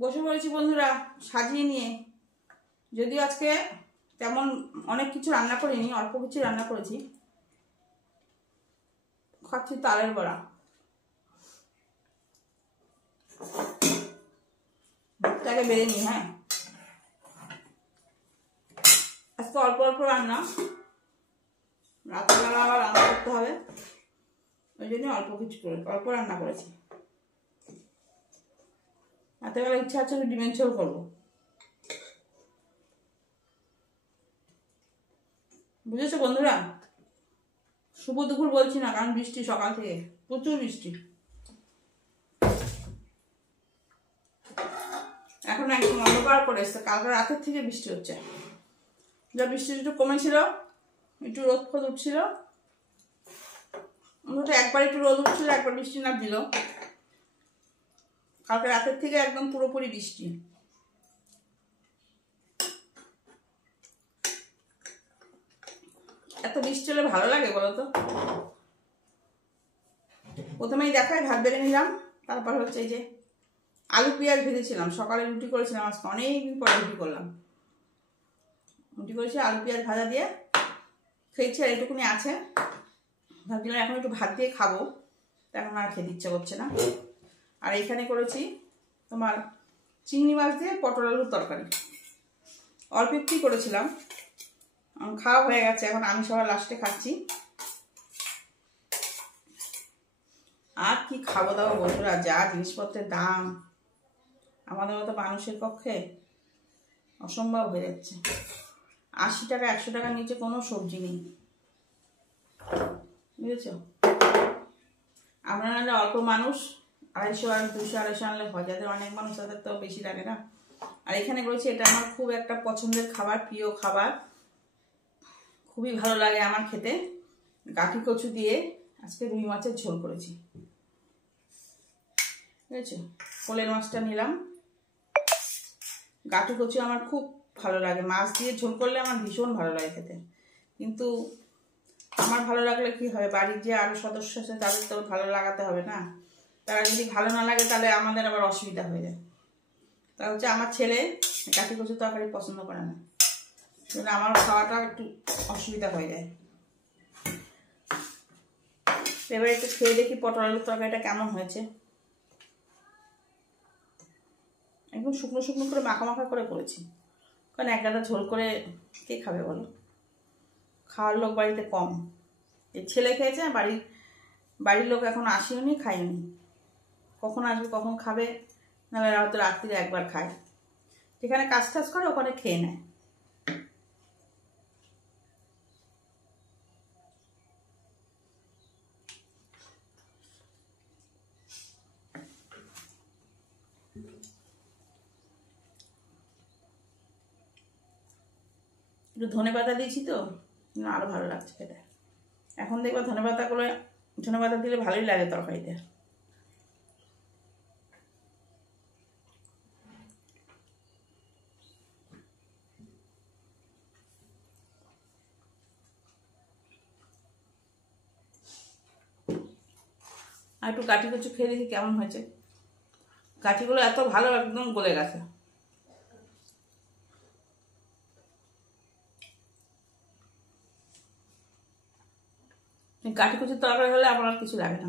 বসে পড়েছি বন্ধুরা সাজিয়ে নিয়ে। যদিও আজকে তেমন অনেক কিছু রান্না করিনি, অল্প কিছু রান্না করেছি। খাচ্ছি তালের বড়া। ভাতটাকে বেড়ে নিই। হ্যাঁ, আজকে অল্প অল্প রান্না, রাত্রিবেলা আবার রান্না করতে হবে, ওই জন্য অল্প রান্না করেছি। রাত্রিবেলা ইচ্ছা আছে ডিমের ঝোল করবো, বুঝেছো বন্ধুরা? শুভ দুপুর বলছি না, কারণ বৃষ্টি সকাল থেকে, প্রচুর বৃষ্টি। এখন একদম অন্ধকার করে এসছে, কালকে রাতের থেকে বৃষ্টি হচ্ছে। যা বৃষ্টি একটু কমেছিল, একটু রোদ ফোদ উঠছিল, একবার একটু রোদ উঠছিল, একবার বৃষ্টি না দিল। কালকে রাতের থেকে একদম পুরোপুরি বৃষ্টি। এত বৃষ্টি হলে ভালো লাগে বলো তো? প্রথমেই দেখায় ভাত বেড়ে নিলাম, তারপর হচ্ছে এই যে আলু পেঁয়াজ ভেজেছিলাম, সকালে রুটি করেছিলাম, আজকে অনেকদিন পরে রুটি করলাম। রুটি করেছি আলু পেঁয়াজ ভাজা দিয়ে খেয়েছি, আর এটুকুনি আছে। ভাবছিলাম এখন একটু ভাত দিয়ে খাবো, এখন আর খেতে ইচ্ছা করছে না। আর এইখানে করেছি তোমার চিংড়ি মাছ দিয়ে পটল আলুর তরকারি। অল্প একটু করেছিলাম, খাওয়া হয়ে গেছে। এখন আমি সবার লাস্টে খাচ্ছি। আর কি খাবো দাবো বন্ধুরা, যা জিনিসপত্রের দাম আমাদের মতো মানুষের পক্ষে অসম্ভব হয়ে যাচ্ছে। 80 টাকা 100 টাকার নিচে কোনো সবজি নেই, বুঝেছ? আমরা নাহলে অল্প মানুষ, 250 আর 200 250 আনলে হয়। যাদের অনেক মানুষ তাদের তো বেশি লাগে না। আর এখানে করেছি, এটা আমার খুব একটা পছন্দের খাবার, প্রিয় খাবার, খুবই ভালো লাগে আমার খেতে। গাঠি কচু দিয়ে আজকে রুই মাছের ঝোল করেছি, বুঝেছো? পোলের মাছটা নিলাম। গাঠি কচু আমার খুব ভালো লাগে, মাছ দিয়ে ঝোল করলে আমার ভীষণ ভালো লাগে খেতে। কিন্তু আমার ভালো লাগলে কি হবে, বাড়ির যে আরো সদস্য আছে তাদের তো ভালো লাগাতে হবে না? তারা যদি ভালো না লাগে তাহলে আমাদের আবার অসুবিধা হয়ে যায়। তা হচ্ছে আমার ছেলে গাঠি কচু তরকারি পছন্দ করে না, আমার খাওয়াটা একটু অসুবিধা হয়ে যায়। এবার একটু খেয়ে দেখি পটল আলুর তরকারিটা কেমন হয়েছে। একদম শুকনো শুকনো করে মাখা মাখা করে করেছি, কারণ এক গাদা ঝোল করে কে খাবে বলো? খাওয়ার লোক বাড়িতে কম। এই ছেলে খেয়েছে, বাড়ির লোক এখন আসেনি, খায়নি। কখন আসবে কখন খাবে, নাহলে হয়তো রাত্রিরে একবার খায়। যেখানে কাজ টাজ করে ওখানে খেয়ে নেয়। একটু ধনে পাতা দিয়েছি তো আরো ভালো লাগছে খেতে। এখন দেখবা ধনে পাতা দিলে ভালোই লাগে তরকারিতে। আর একটু গাঠি কচু খেয়ে দেখি কেমন হয়েছে। গাঠিগুলো এত ভালো, একদম গলে গেছে। গাঠি কচুর তরকারি হলে আমার আর কিছু লাগে না।